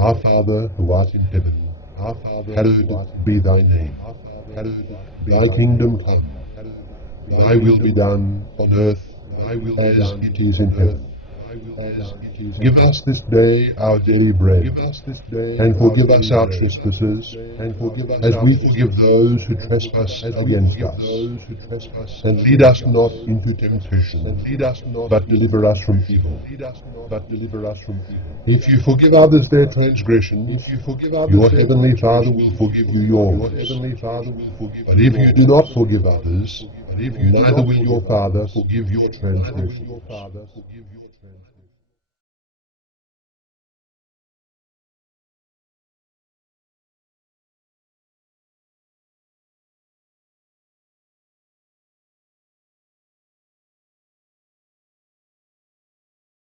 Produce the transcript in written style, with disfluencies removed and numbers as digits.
Our Father who art in heaven, hallowed be thy name. Thy kingdom come, thy will be done on earth as it is in heaven. Give us this day our daily bread, and forgive us our trespasses, as we forgive those who trespass against us. And lead us not into temptation, but deliver us from evil. If you forgive others their transgressions, your heavenly Father will forgive you yours. But if you do not forgive others, neither will your Father forgive your transgressions.